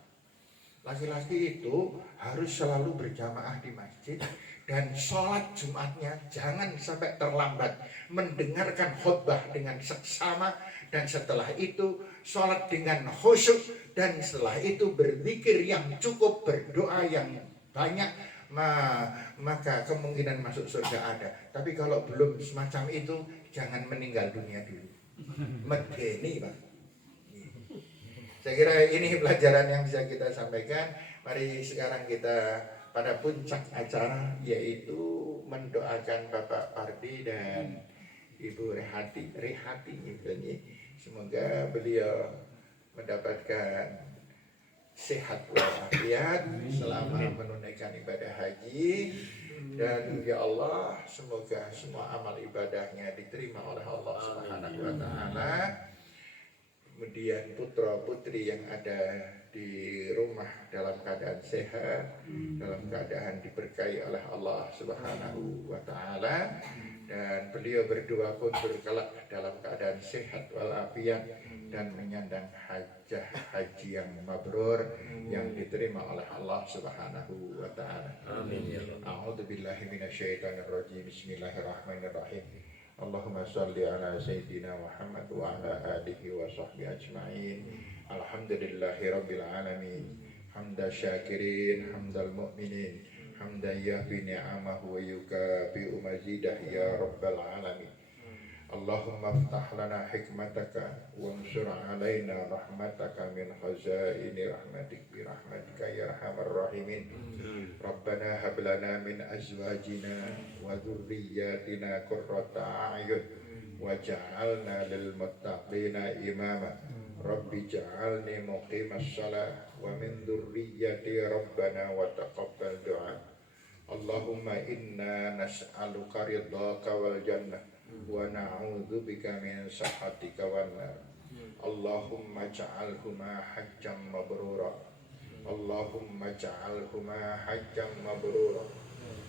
Laki-laki itu harus selalu berjamaah di masjid dan sholat Jumatnya jangan sampai terlambat, mendengarkan khutbah dengan seksama, dan setelah itu sholat dengan khusyuk, dan setelah itu berzikir yang cukup, berdoa yang banyak, maka kemungkinan masuk surga ada. Tapi kalau belum semacam itu, jangan meninggal dunia dulu. Medeni, Pak. Saya kira ini pelajaran yang bisa kita sampaikan. Mari sekarang kita pada puncak acara, yaitu mendoakan Bapak Pardi dan Ibu Rehati. Semoga beliau mendapatkan sehat walafiat selama menunaikan ibadah haji, dan ya Allah, semoga semua amal ibadahnya diterima oleh Allah Subhanahu wa taala. Kemudian putra putri yang ada di rumah dalam keadaan sehat, dalam keadaan diberkahi oleh Allah Subhanahu wa taala, dan beliau berdua pun berkelak dalam keadaan sehat walafiat dan menyandang haji yang mabrur yang diterima oleh Allah Subhanahu wa taala. Amin ya Allah. A'udzubillahi minasyaitonirrajim. Bismillahirrahmanirrahim. Allahumma salli ala sayyidina Muhammad wa ala alihi wa sahbihi ajma'in. Alhamdulillahi rabbil alamin. Hamda syakirin, hamdal mu'minin, hamdan yahbi ni'amahu wa yukabi'u mazidah ya rabbal alamin. Allahumma aftah lana hikmataka wansur alaina rahmataka min khazaini rahmatik bi rahmatika ya arhamar rahimin. Rabbana hab lana min azwajina wa dhurriyyatina qurrata a'yun waj'alna lil muttaqina imama. Rabbi ja'alni muqimas shalah wa min dhurriyyati rabbana wa taqabbal du'a. Allahumma inna nas'aluka ridhaka wal jannah wa na'udzubika min sakhatika wan nar. Allahumma ja'alhuma hajjam mabrura. Allahumma ja'alhuma hajjam mabrura.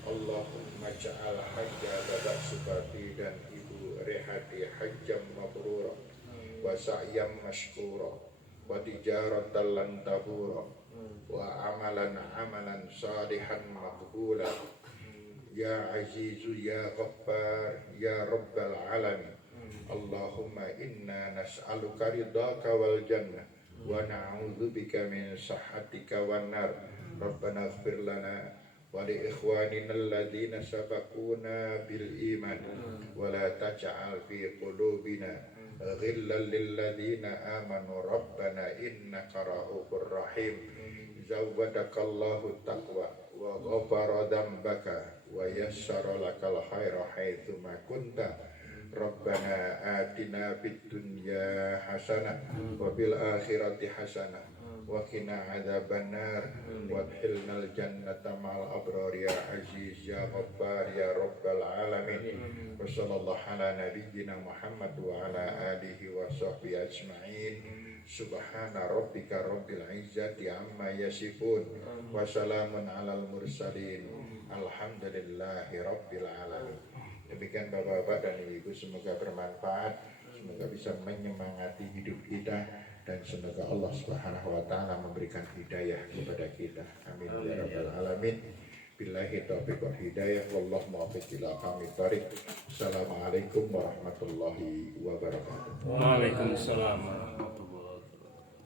Allahumma ja'al hajja Bapak Supati dan Ibu Rehati hajjam mabrura wa sa'yam mashkura wa tijaratan lan tabura wa amalan salihan maqbula. Ya Azizu Ya Ghaffar Ya Rabbal Alamin. Allahumma inna nas'aluka ridhaka wal jannah wa na'udzubika min sakhatika wan nar. Rabbana ighfir lana wa li ikhwanina alladhina sabaquna bil iman wa la taj'al fi qulubina ghillan lil ladzina amanu rabbana innaka ra'ufur rahim. Zawwadakallahu taqwa wa ghafara dhanbaka wa yassara lakal khaira haitsu ma kunta. Rabbana atina fid dunya hasanah wa fil akhirati hasanah wa qina adzabannar wa adkhilnal jannata ma'al abrar ya aziz ya ghaffar ya rabbal alamin. Wa sallallahu ala nabiyyina Muhammad wa ala alihi wa sahbihi ajma'in. Subhana rabbika rabbil izzati amma yasifun wa salamun alal mursalin. Alhamdulillahi rabbil alamin. Demikian Bapak-bapak dan Ibu, semoga bermanfaat, semoga bisa menyemangati hidup kita, dan semoga Allah Subhanahu wa taala memberikan hidayah kepada kita. Amin ya rabbal alamin. Billahi taufiq wal hidayah, wallahu muwaffiq ila aqwamit thoriq. Assalamualaikum warahmatullahi wabarakatuh. Waalaikumsalam.